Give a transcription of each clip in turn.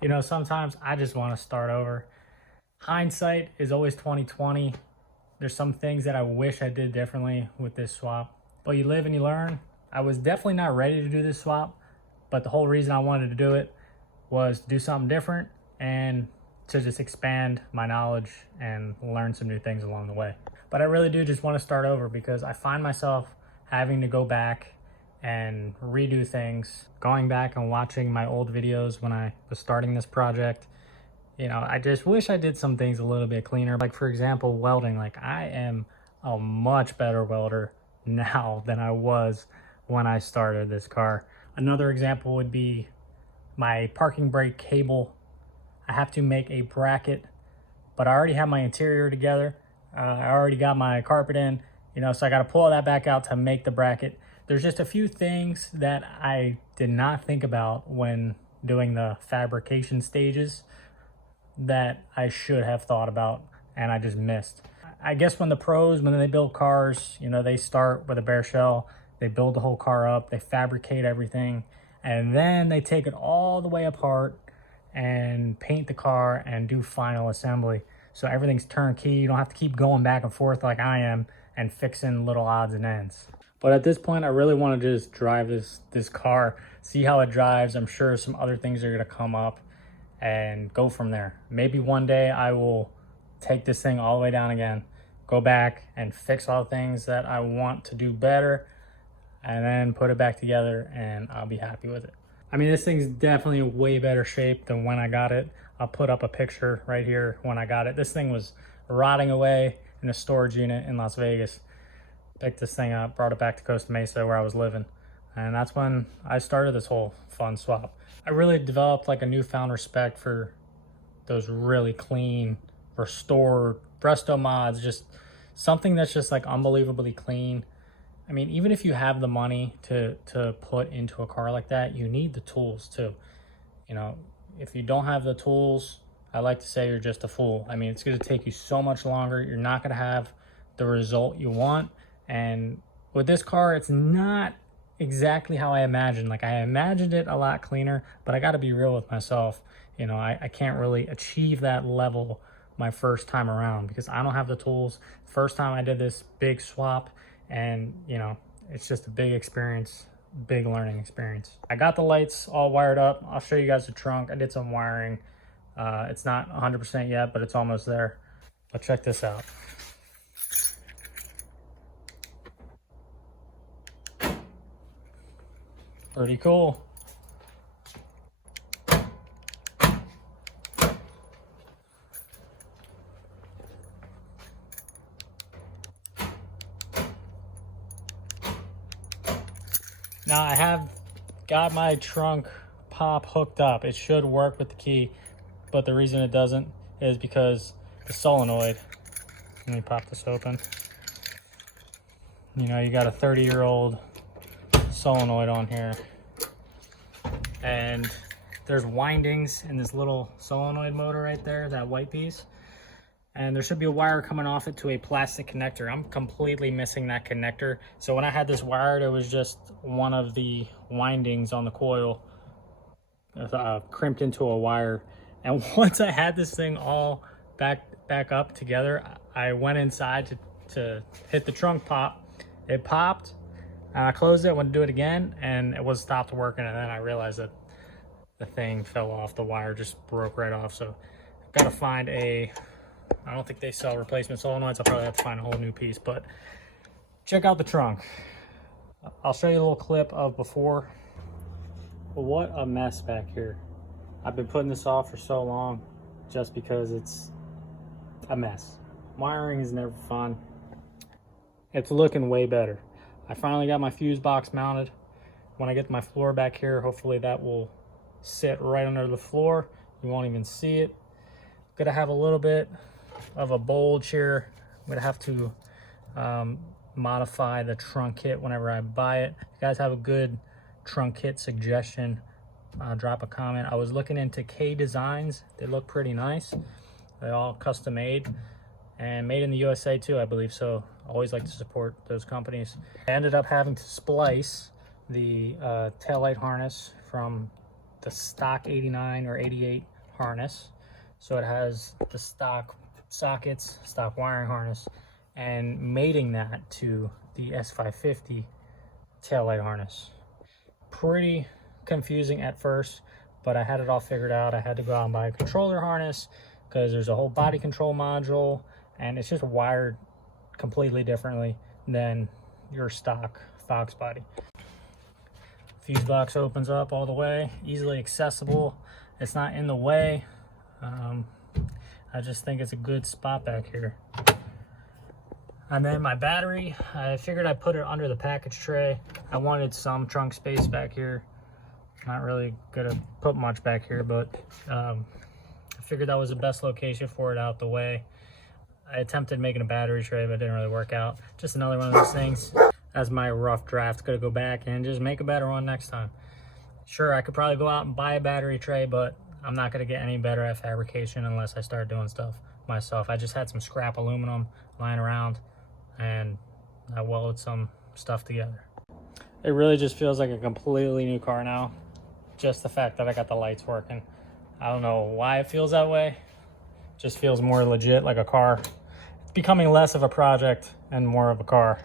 You know, sometimes I just want to start over. Hindsight is always 2020. There's some things that I wish I did differently with this swap, but you live and you learn. I was definitely not ready to do this swap, but the whole reason I wanted to do it was to do something different and to just expand my knowledge and learn some new things along the way. But I really do just want to start over because I find myself having to go back and redo things. Going back and watching my old videos when I was starting this project, you know, I just wish I did some things a little bit cleaner. Like for example, welding. Like I am a much better welder now than I was when I started this car. Another example would be my parking brake cable. I have to make a bracket, but I already have my interior together. I already got my carpet in, you know, so I got to pull that back out to make the bracket. There's just a few things that I did not think about when doing the fabrication stages that I should have thought about and I just missed. I guess when the pros, when they build cars, you know, they start with a bare shell, they build the whole car up, they fabricate everything, and then they take it all the way apart and paint the car and do final assembly. So everything's turnkey. You don't have to keep going back and forth like I am and fixing little odds and ends. But at this point, I really want to just drive this car, see how it drives. I'm sure some other things are going to come up and go from there. Maybe one day I will take this thing all the way down again, go back and fix all the things that I want to do better, and then put it back together and I'll be happy with it. I mean, this thing's definitely in way better shape than when I got it. I'll put up a picture right here when I got it. This thing was rotting away in a storage unit in Las Vegas. Picked this thing up, brought it back to Costa Mesa where I was living. And that's when I started this whole fun swap. I really developed like a newfound respect for those really clean, restored Presto mods, just something that's just like unbelievably clean. I mean, even if you have the money to put into a car like that, you need the tools too. You know, if you don't have the tools, I like to say you're just a fool. I mean, it's going to take you so much longer. You're not going to have the result you want. And with this car, it's not exactly how I imagined. Like I imagined it a lot cleaner, but I got to be real with myself. You know, I can't really achieve that level my first time around because I don't have the tools. First time I did this big swap, and you know, it's just a big experience, big learning experience. I got the lights all wired up. I'll show you guys the trunk. I did some wiring. It's not 100% yet, but it's almost there. But check this out. Pretty cool. Now I have got my trunk pop hooked up. It should work with the key, but the reason it doesn't is because the solenoid. Let me pop this open. You know, you got a 30-year-old solenoid on here, and there's windings in this little solenoid motor right there, that white piece, and there should be a wire coming off it to a plastic connector. I'm completely missing that connector, so when I had this wired, it was just one of the windings on the coil crimped into a wire. And once I had this thing all back up together, I went inside to hit the trunk pop. It popped. I closed it, went to do it again, and it was stopped working. And then I realized that the thing fell off. The wire just broke right off. So I've got to find I don't think they sell replacement solenoids. I'll probably have to find a whole new piece. But check out the trunk. I'll show you a little clip of before. But what a mess back here. I've been putting this off for so long just because it's a mess. Wiring is never fun. It's looking way better. I finally got my fuse box mounted. When I get my floor back here, hopefully that will sit right under the floor. You won't even see it. Gonna have a little bit of a bulge here. I'm gonna have to modify the trunk kit whenever I buy it. If you guys have a good trunk kit suggestion, drop a comment. I was looking into K Designs. They look pretty nice. They're all custom made and made in the USA too, I believe. So I always like to support those companies. I ended up having to splice the taillight harness from the stock 89 or 88 harness. So it has the stock sockets, stock wiring harness, and mating that to the S550 taillight harness. Pretty confusing at first, but I had it all figured out. I had to go out and buy a controller harness because there's a whole body control module, and it's just wired completely differently than your stock foxbody. Fuse box opens up all the way, easily accessible. It's not in the way. I just think it's a good spot back here. And then my battery, I figured I'd put it under the package tray. I wanted some trunk space back here. Not really gonna put much back here, but I figured that was the best location for it out the way. I attempted making a battery tray, but it didn't really work out. Just another one of those things. As my rough draft, gonna go back and just make a better one next time. Sure, I could probably go out and buy a battery tray, but I'm not gonna get any better at fabrication unless I start doing stuff myself. I just had some scrap aluminum lying around and I welded some stuff together. It really just feels like a completely new car now. Just the fact that I got the lights working. I don't know why it feels that way. Just feels more legit, like a car. It's becoming less of a project and more of a car.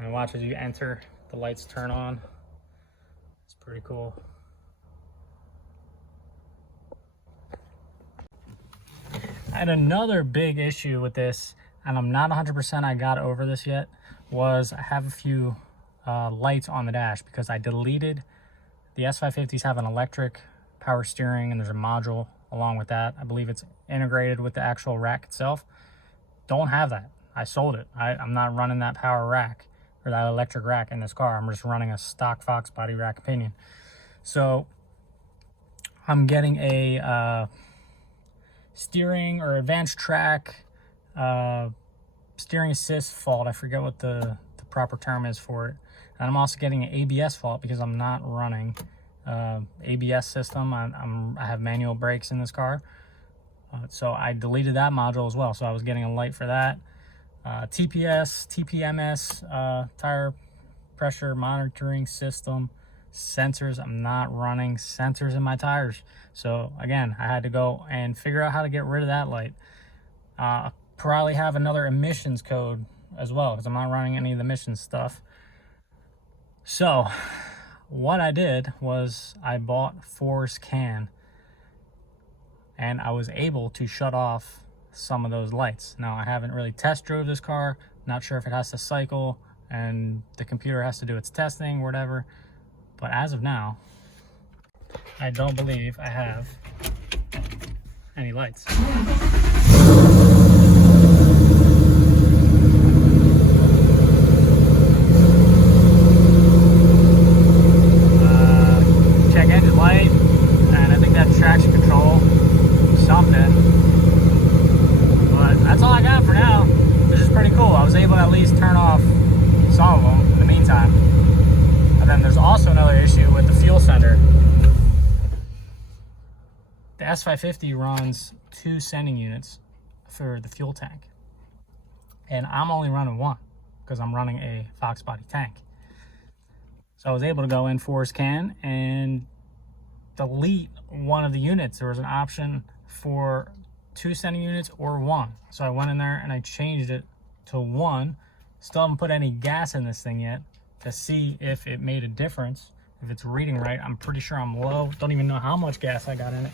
And watch as you enter, the lights turn on. It's pretty cool. I had another big issue with this, and I'm not 100% I got over this yet, was I have a few lights on the dash because I deleted. The S550s have an electric power steering, and there's a module along with that. I believe it's integrated with the actual rack itself. Don't have that. I sold it. I'm not running that power rack or that electric rack in this car. I'm just running a stock foxbody rack pinion. So I'm getting a steering or advanced track steering assist fault. I forget what the proper term is for it. And I'm also getting an ABS fault because I'm not running ABS system. I have manual brakes in this car. So I deleted that module as well. So I was getting a light for that. TPS, TPMS, tire pressure monitoring system, sensors. I'm not running sensors in my tires. So again, I had to go and figure out how to get rid of that light. Probably have another emissions code as well because I'm not running any of the emissions stuff. So what I did was I bought Force Can, and I was able to shut off some of those lights. Now I haven't really test drove this car, not sure if it has to cycle and the computer has to do its testing or whatever, but as of now I don't believe I have any lights. Check engine light, and I think that's traction control, something. But that's all I got for now, which is pretty cool. I was able to at least turn off some of them in the meantime. And then there's also another issue with the fuel sender. The S550 runs 2 sending units for the fuel tank. And I'm only running 1 because I'm running a foxbody tank. So I was able to go in Force Can and delete one of the units. There was an option for 2 sending units or 1. So I went in there and I changed it to 1. Still haven't put any gas in this thing yet to see if it made a difference, if it's reading right. I'm pretty sure I'm low. Don't even know how much gas I got in it.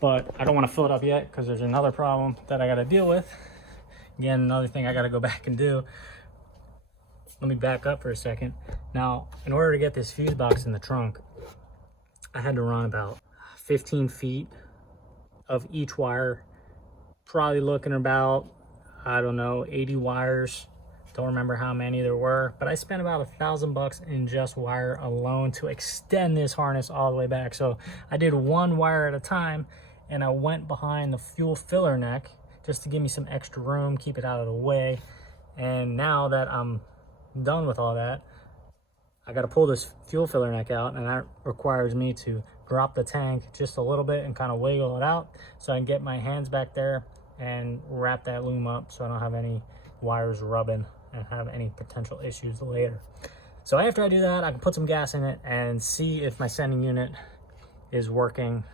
But I don't want to fill it up yet because there's another problem that I got to deal with. Again, another thing I got to go back and do. Let me back up for a second. Now, in order to get this fuse box in the trunk, I had to run about 15 feet of each wire. Probably looking about, I don't know, 80 wires. Don't remember how many there were, but I spent about $1,000 in just wire alone to extend this harness all the way back. So I did 1 wire at a time, and I went behind the fuel filler neck just to give me some extra room, keep it out of the way. And now that I'm done with all that, I got to pull this fuel filler neck out, and that requires me to drop the tank just a little bit and kind of wiggle it out so I can get my hands back there and wrap that loom up so I don't have any wires rubbing and have any potential issues later. So after I do that, I can put some gas in it and see if my sending unit is working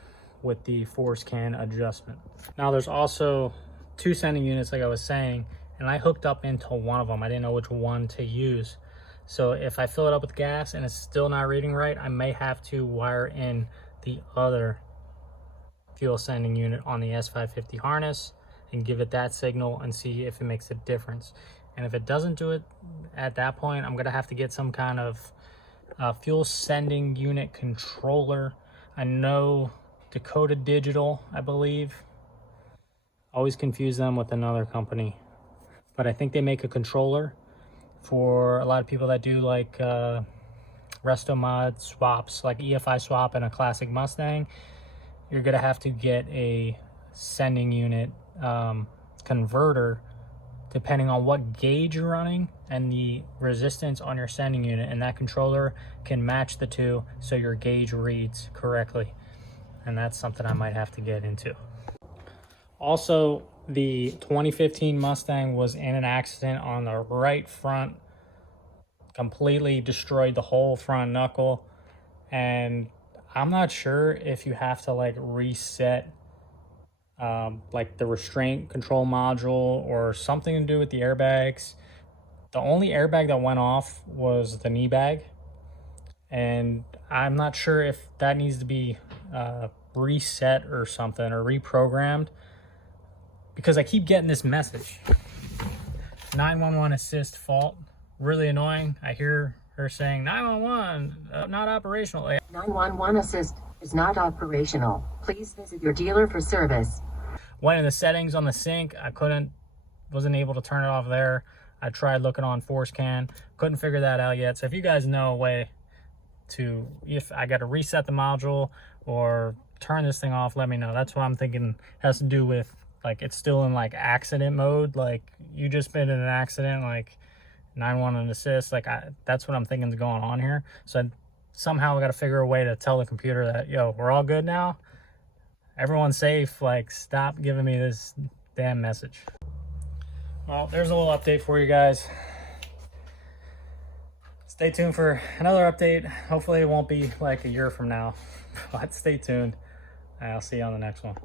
with the force can adjustment. Now there's also 2 sending units like I was saying, and I hooked up into one of them. I didn't know which one to use. So if I fill it up with gas and it's still not reading right, I may have to wire in the other fuel sending unit on the S550 harness and give it that signal and see if it makes a difference. And if it doesn't do it at that point, I'm gonna have to get some kind of fuel sending unit controller. I know Dakota Digital, I believe. Always confuse them with another company, but I think they make a controller for a lot of people that do like resto mod swaps, like EFI swap and a classic Mustang. You're gonna have to get a sending unit converter depending on what gauge you're running and the resistance on your sending unit, and that controller can match the two so your gauge reads correctly. And that's something I might have to get into. Also, the 2015 Mustang was in an accident on the right front, completely destroyed the whole front knuckle, and I'm not sure if you have to like reset like the restraint control module or something to do with the airbags. The only airbag that went off was the knee bag, and I'm not sure if that needs to be reset or something, or reprogrammed, because I keep getting this message, 911 assist fault. Really annoying. I hear her saying 911 not operational. 911 assist is not operational. Please visit your dealer for service. Went in the settings on the sync. I wasn't able to turn it off there. I tried looking on force can, couldn't figure that out yet. So if you guys know a way to, if I got to reset the module or turn this thing off, let me know. That's what I'm thinking has to do with, like, it's still in like accident mode, like you just been in an accident, like 911 assist, like that's what I'm thinking is going on here. So somehow I got to figure a way to tell the computer that, yo, we're all good now, everyone's safe, like stop giving me this damn message. Well, there's a little update for you guys. Stay tuned for another update. Hopefully it won't be like a year from now, but stay tuned. I'll see you on the next one.